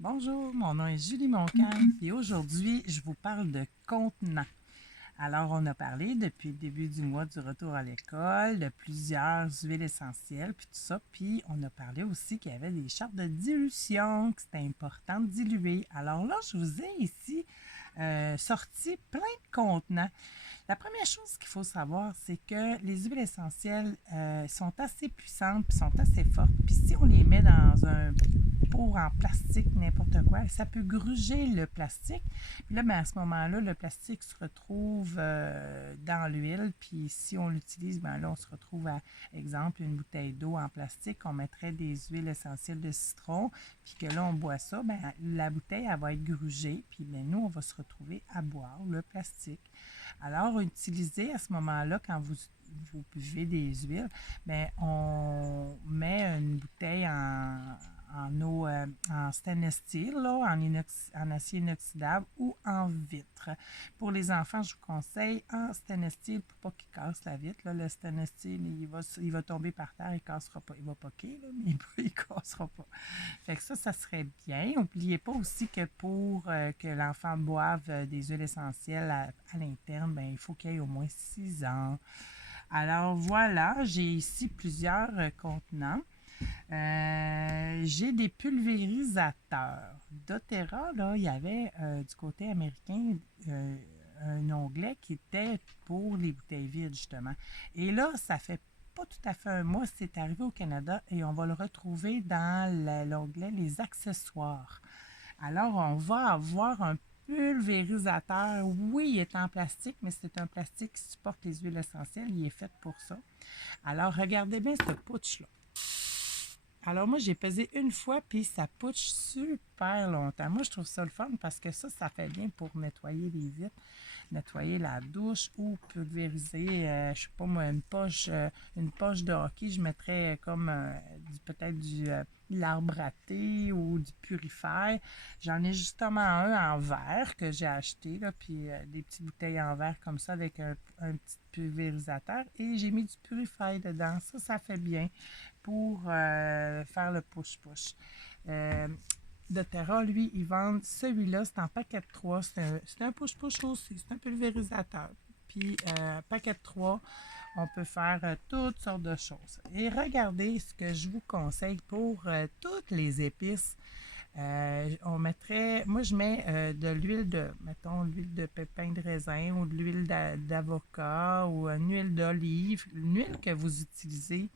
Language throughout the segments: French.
Bonjour, mon nom est Julie Moncalm et aujourd'hui, je vous parle de contenants. Alors, on a parlé depuis le début du mois du retour à l'école de plusieurs huiles essentielles, puis tout ça. Puis, on a parlé aussi qu'il y avait des chartes de dilution, que c'était important de diluer. Alors là, je vous ai ici sorti plein de contenants. La première chose qu'il faut savoir, c'est que les huiles essentielles sont assez puissantes puis sont assez fortes. Puis si on les met dans un pot en plastique, n'importe quoi, ça peut gruger le plastique. Puis là, ben, à ce moment-là, le plastique se retrouve dans l'huile. Puis si on l'utilise, ben là, on se retrouve à, exemple, une bouteille d'eau en plastique. On mettrait des huiles essentielles de citron. Puis que là, on boit ça, ben, la bouteille, elle va être grugée. Puis ben, nous, on va se retrouver à boire le plastique. Alors, utilisez à ce moment-là, quand vous buvez des huiles, bien, on met une bouteille en eau, en stainless steel, là, en acier inoxydable ou en vitre. Pour les enfants, je vous conseille en stainless steel pour pas qu'ils cassent la vitre. Là. Le stainless steel, il va tomber par terre, il ne cassera pas. Il va poquer, là, mais il ne cassera pas. Fait que ça serait bien. N'oubliez pas aussi que pour que l'enfant boive des huiles essentielles à l'interne, ben, il faut qu'il ait au moins 6 ans. Alors voilà, j'ai ici plusieurs contenants. J'ai des pulvérisateurs. doTERRA, là, il y avait du côté américain un onglet qui était pour les bouteilles vides, justement. Et là, ça fait pas tout à fait un mois, c'est arrivé au Canada et on va le retrouver dans l'onglet Les accessoires. Alors, on va avoir un pulvérisateur. Oui, il est en plastique, mais c'est un plastique qui supporte les huiles essentielles. Il est fait pour ça. Alors, regardez bien ce pouch-là. Alors moi, j'ai pesé une fois, puis ça pousse super longtemps. Moi, je trouve ça le fun parce que ça fait bien pour nettoyer les vitres, nettoyer la douche ou pulvériser, je sais pas moi, une poche de hockey. Je mettrais comme peut-être de l'arbre à thé ou du purifier. J'en ai justement un en verre que j'ai acheté, là, puis des petites bouteilles en verre comme ça avec un petit pulvérisateur. Et j'ai mis du purifier dedans. Ça fait bien pour faire le push-push. Euh, doTERRA, lui, ils vendent celui-là, c'est en paquet de 3. C'est un push-push aussi, c'est un pulvérisateur. Puis, paquet de 3, on peut faire toutes sortes de choses. Et regardez ce que je vous conseille pour toutes les épices. On mettrait, moi je mets de l'huile mettons, l'huile de pépin de raisin ou de l'huile d'avocat ou une huile d'olive, une huile que vous utilisez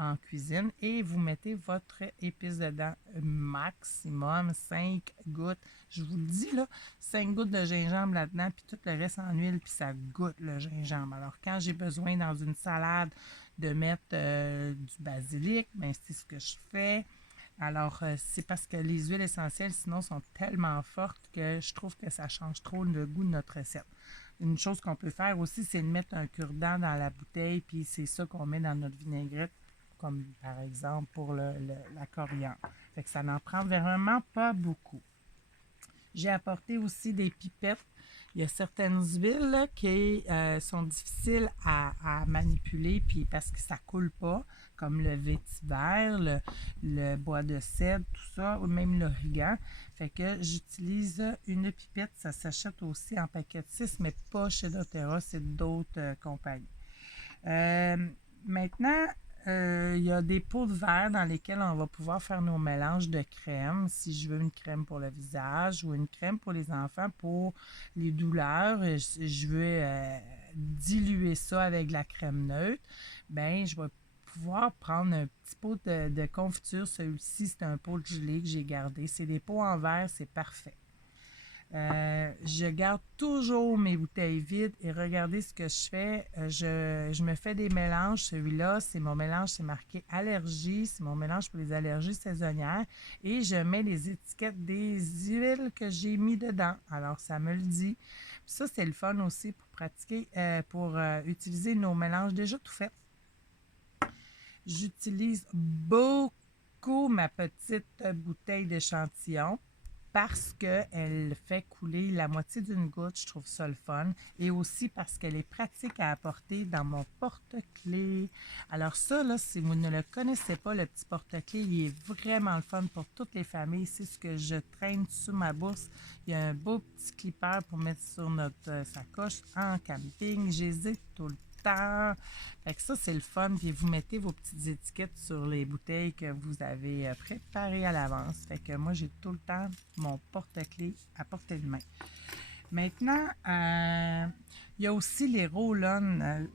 en cuisine et vous mettez votre épice dedans, maximum 5 gouttes. Je vous le dis là, 5 gouttes de gingembre là-dedans, puis tout le reste en huile, puis ça goûte le gingembre. Alors quand j'ai besoin dans une salade de mettre du basilic, ben c'est ce que je fais. Alors, c'est parce que les huiles essentielles, sinon, sont tellement fortes que je trouve que ça change trop le goût de notre recette. Une chose qu'on peut faire aussi, c'est de mettre un cure-dent dans la bouteille, puis c'est ça qu'on met dans notre vinaigrette, comme par exemple pour la coriandre. Fait que ça n'en prend vraiment pas beaucoup. J'ai apporté aussi des pipettes. Il y a certaines huiles là, qui sont difficiles à manipuler puis parce que ça ne coule pas, comme le vétiver, le bois de cèdre, tout ça, ou même l'origan. Fait que j'utilise une pipette. Ça s'achète aussi en paquet de 6, mais pas chez doTERRA, c'est d'autres compagnies. Euh, Maintenant, il y a des pots de verre dans lesquels on va pouvoir faire nos mélanges de crème. Si je veux une crème pour le visage ou une crème pour les enfants pour les douleurs, je veux diluer ça avec de la crème neutre, ben je vais pouvoir prendre un petit pot de confiture. Celui-ci, c'est un pot de gelée que j'ai gardé. C'est des pots en verre, c'est parfait. Je garde toujours mes bouteilles vides et regardez ce que je fais. Je me fais des mélanges. Celui-là, c'est mon mélange, c'est marqué allergie. C'est mon mélange pour les allergies saisonnières. Et je mets les étiquettes des huiles que j'ai mis dedans. Alors, ça me le dit. Puis ça, c'est le fun aussi pour pratiquer, pour utiliser nos mélanges déjà tout faits. J'utilise beaucoup ma petite bouteille d'échantillon parce qu'elle fait couler la moitié d'une goutte. Je trouve ça le fun. Et aussi parce qu'elle est pratique à apporter dans mon porte-clés. Alors ça, là, si vous ne le connaissez pas, le petit porte-clés, il est vraiment le fun pour toutes les familles. C'est ce que je traîne sous ma bourse. Il y a un beau petit clipper pour mettre sur notre sacoche en camping. J'hésite tout le temps. Fait que ça, c'est le fun. Puis vous mettez vos petites étiquettes sur les bouteilles que vous avez préparées à l'avance. Fait que moi, j'ai tout le temps mon porte-clés à portée de main. Maintenant, il y a aussi les roll-on.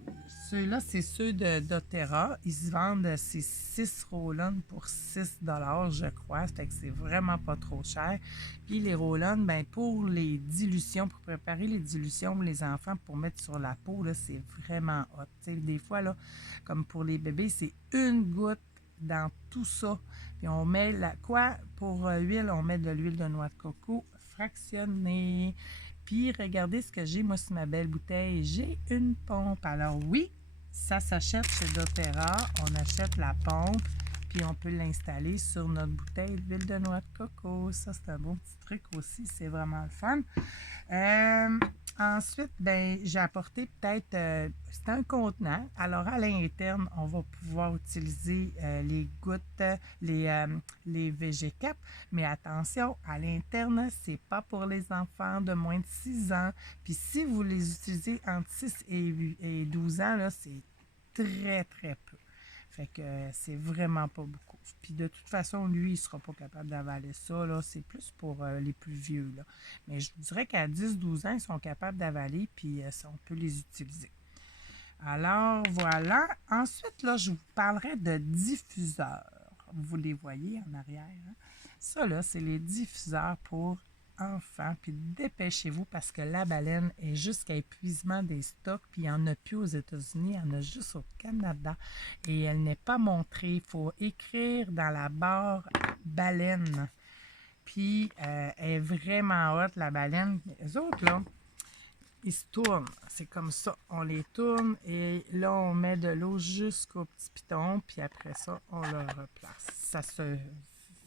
Ceux-là, c'est ceux de doTERRA. Ils se vendent ces 6 roll-on pour 6 je crois. Fait que c'est vraiment pas trop cher. Puis les roll-on, ben, pour les dilutions, pour préparer les dilutions pour les enfants, pour mettre sur la peau, là, c'est vraiment hot. T'sais, des fois, là, comme pour les bébés, c'est une goutte dans tout ça. Puis on met pour huile, on met de l'huile de noix de coco fractionnée. Puis regardez ce que j'ai moi sur ma belle bouteille. J'ai une pompe. Alors oui, ça s'achète chez doTERRA. On achète la pompe, puis on peut l'installer sur notre bouteille d'huile de noix de coco. Ça, c'est un bon petit truc aussi. C'est vraiment le fun. Ensuite, ben, j'ai apporté peut-être, c'est un contenant. Alors, à l'interne, on va pouvoir utiliser les gouttes, les VG-Cap. Mais attention, à l'interne, c'est pas pour les enfants de moins de 6 ans. Puis si vous les utilisez entre 6 et 12 ans, là, c'est très, très peu. Fait que c'est vraiment pas beaucoup. Puis de toute façon, lui, il ne sera pas capable d'avaler ça. Là. C'est plus pour les plus vieux. Là. Mais je dirais qu'à 10-12 ans, ils sont capables d'avaler, puis on peut les utiliser. Alors, voilà. Ensuite, là, je vous parlerai de diffuseurs. Vous les voyez en arrière. Hein? Ça, là, c'est les diffuseurs pour enfants. Puis dépêchez-vous parce que la baleine est jusqu'à épuisement des stocks. Puis il n'y en a plus aux États-Unis, il y en a juste au Canada. Et elle n'est pas montrée. Il faut écrire dans la barre baleine. Puis elle est vraiment haute, la baleine. Les autres, là, ils se tournent. C'est comme ça. On les tourne et là, on met de l'eau jusqu'au petit piton. Puis après ça, on le replace. Ça se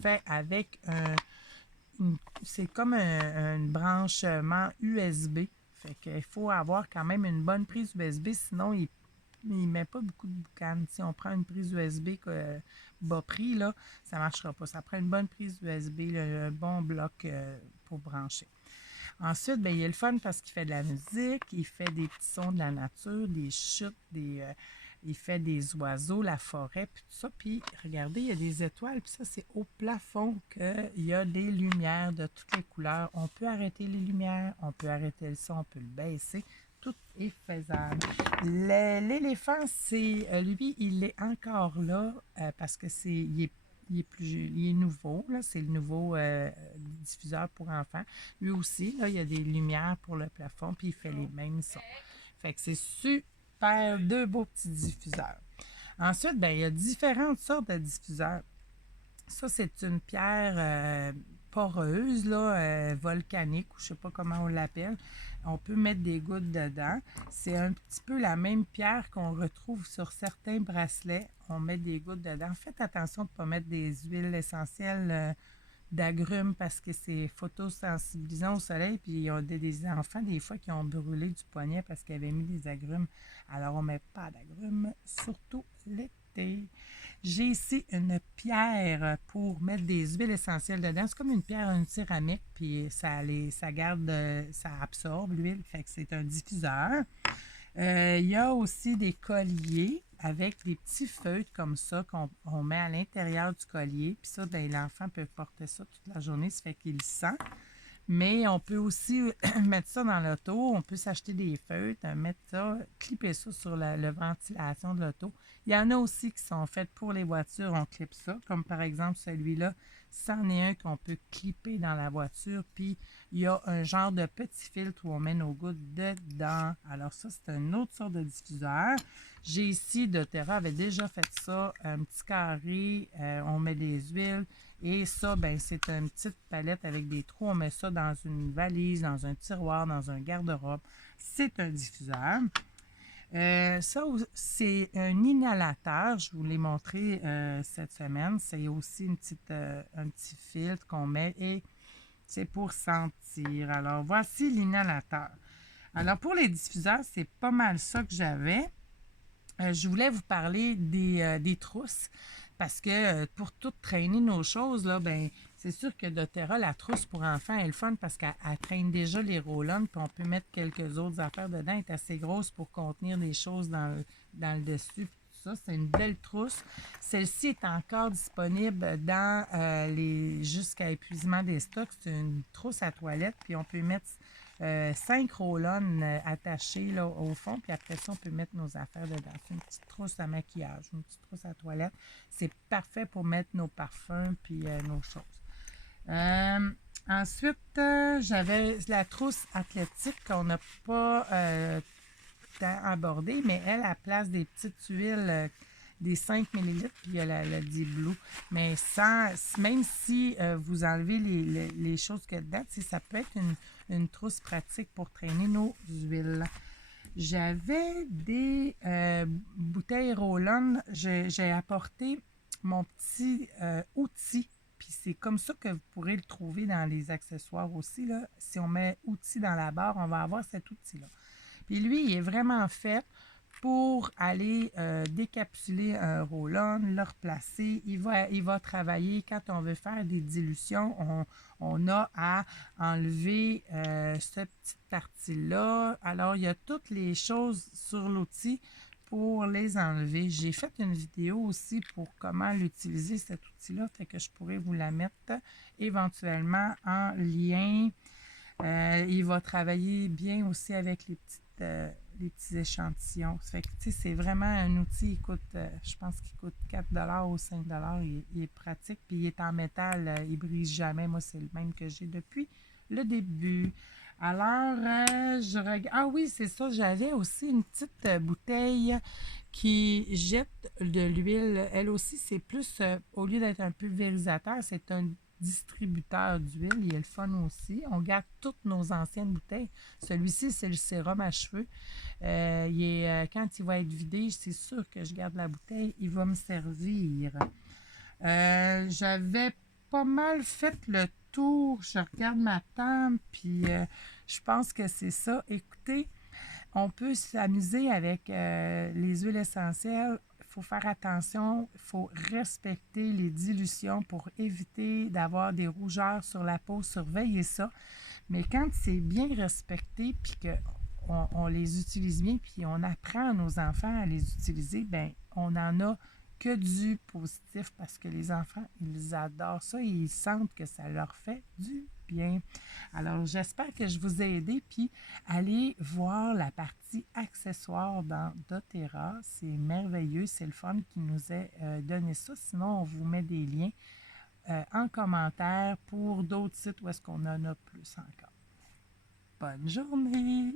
fait avec c'est comme un branchement USB. Fait qu'il faut avoir quand même une bonne prise USB, sinon il ne met pas beaucoup de boucan. Si on prend une prise USB bas prix, là, ça ne marchera pas. Ça prend une bonne prise USB, un bon bloc pour brancher. Ensuite, ben, il est le fun parce qu'il fait de la musique, il fait des petits sons de la nature, des chutes, il fait des oiseaux, la forêt, puis tout ça. Puis regardez, il y a des étoiles, puis ça, c'est au plafond qu'il y a des lumières de toutes les couleurs. On peut arrêter les lumières, on peut arrêter le son, on peut le baisser. Tout est faisable. L'éléphant, lui, il est encore là parce que il est nouveau, là, c'est le nouveau diffuseur pour enfants. Lui aussi, là, il y a des lumières pour le plafond, puis il fait les mêmes sons. Fait que c'est super, deux beaux petits diffuseurs. Ensuite, ben, il y a différentes sortes de diffuseurs. Ça, c'est une pierre poreuse, là, volcanique, ou je ne sais pas comment on l'appelle. On peut mettre des gouttes dedans. C'est un petit peu la même pierre qu'on retrouve sur certains bracelets. On met des gouttes dedans. Faites attention de ne pas mettre des huiles essentielles d'agrumes parce que c'est photosensibilisant au soleil. Puis il y a des enfants, des fois, qui ont brûlé du poignet parce qu'ils avaient mis des agrumes. Alors, on ne met pas d'agrumes, surtout l'été. J'ai ici une pierre pour mettre des huiles essentielles dedans. C'est comme une pierre, une céramique, puis ça garde, ça absorbe l'huile, fait que c'est un diffuseur. Il y a aussi des colliers avec des petits feutres comme ça qu'on met à l'intérieur du collier. Puis ça, ben, l'enfant peut porter ça toute la journée, ça fait qu'il sent. Mais on peut aussi mettre ça dans l'auto. On peut s'acheter des feutres, mettre ça, clipper ça sur la ventilation de l'auto. Il y en a aussi qui sont faites pour les voitures. On clip ça, comme par exemple celui-là. C'en est un qu'on peut clipper dans la voiture. Puis il y a un genre de petit filtre où on met nos gouttes dedans. Alors ça, c'est une autre sorte de diffuseur. J'ai ici, doTERRA avait déjà fait ça, un petit carré. On met des huiles. Et ça, ben, c'est une petite palette avec des trous. On met ça dans une valise, dans un tiroir, dans un garde-robe. C'est un diffuseur. Ça, c'est un inhalateur. Je vous l'ai montré cette semaine. C'est aussi un petit filtre qu'on met. Et C'est pour sentir. Alors, voici l'inhalateur. Alors, pour les diffuseurs, c'est pas mal ça que j'avais. Je voulais vous parler des trousses parce que pour tout traîner nos choses, là, ben, c'est sûr que doTERRA, la trousse pour enfants, elle est le fun parce qu'elle traîne déjà les roll-on, puis on peut mettre quelques autres affaires dedans. Elle est assez grosse pour contenir des choses dans le dessus. Ça, c'est une belle trousse. Celle-ci est encore disponible dans les jusqu'à épuisement des stocks. C'est une trousse à toilette, puis on peut mettre 5 roll-on attachés là, au fond, puis après ça, on peut mettre nos affaires dedans. C'est une petite trousse à maquillage, une petite trousse à toilette. C'est parfait pour mettre nos parfums puis nos choses. Ensuite, j'avais la trousse athlétique qu'on n'a pas tant abordée, mais elle, à place des petites huiles, des 5 millilitres, puis il y a le Blue. Mais sans, même si vous enlevez les choses qu'il y a dedans, ça peut être une trousse pratique pour traîner nos huiles. J'avais des bouteilles roll-on. J'ai apporté mon petit outil. Puis c'est comme ça que vous pourrez le trouver dans les accessoires aussi. Là. Si on met outil dans la barre, on va avoir cet outil-là. Puis lui, il est vraiment fait pour aller décapsuler un roll-on, le replacer. Il va travailler quand on veut faire des dilutions. On a à enlever cette petite partie-là. Alors, il y a toutes les choses sur l'outil pour les enlever. J'ai fait une vidéo aussi pour comment l'utiliser, cet outil-là, fait que je pourrais vous la mettre éventuellement en lien. Il va travailler bien aussi avec les petits échantillons. Ça fait que, c'est vraiment un outil, je pense qu'il coûte 4 ou 5 il est pratique, puis il est en métal, il brise jamais. Moi, c'est le même que j'ai depuis le début. Alors, je regarde. Ah oui, c'est ça, j'avais aussi une petite bouteille qui jette de l'huile. Elle aussi, c'est plus, au lieu d'être un pulvérisateur, c'est un distributeur d'huile. Il est le fun aussi. On garde toutes nos anciennes bouteilles. Celui-ci, c'est le sérum à cheveux. Quand il va être vidé, c'est sûr que je garde la bouteille. Il va me servir. J'avais pas mal fait le tour. Je regarde ma table, puis je pense que c'est ça. Écoutez, on peut s'amuser avec les huiles essentielles. Il faut faire attention, il faut respecter les dilutions pour éviter d'avoir des rougeurs sur la peau. Surveillez ça. Mais quand c'est bien respecté, puis qu'on les utilise bien, puis on apprend à nos enfants à les utiliser, ben on en a que du positif parce que les enfants, ils adorent ça et ils sentent que ça leur fait du bien. Alors, j'espère que je vous ai aidé, puis allez voir la partie accessoires dans doTERRA. C'est merveilleux, c'est le fun qui nous ait donné ça. Sinon, on vous met des liens en commentaire pour d'autres sites où est-ce qu'on en a plus encore. Bonne journée!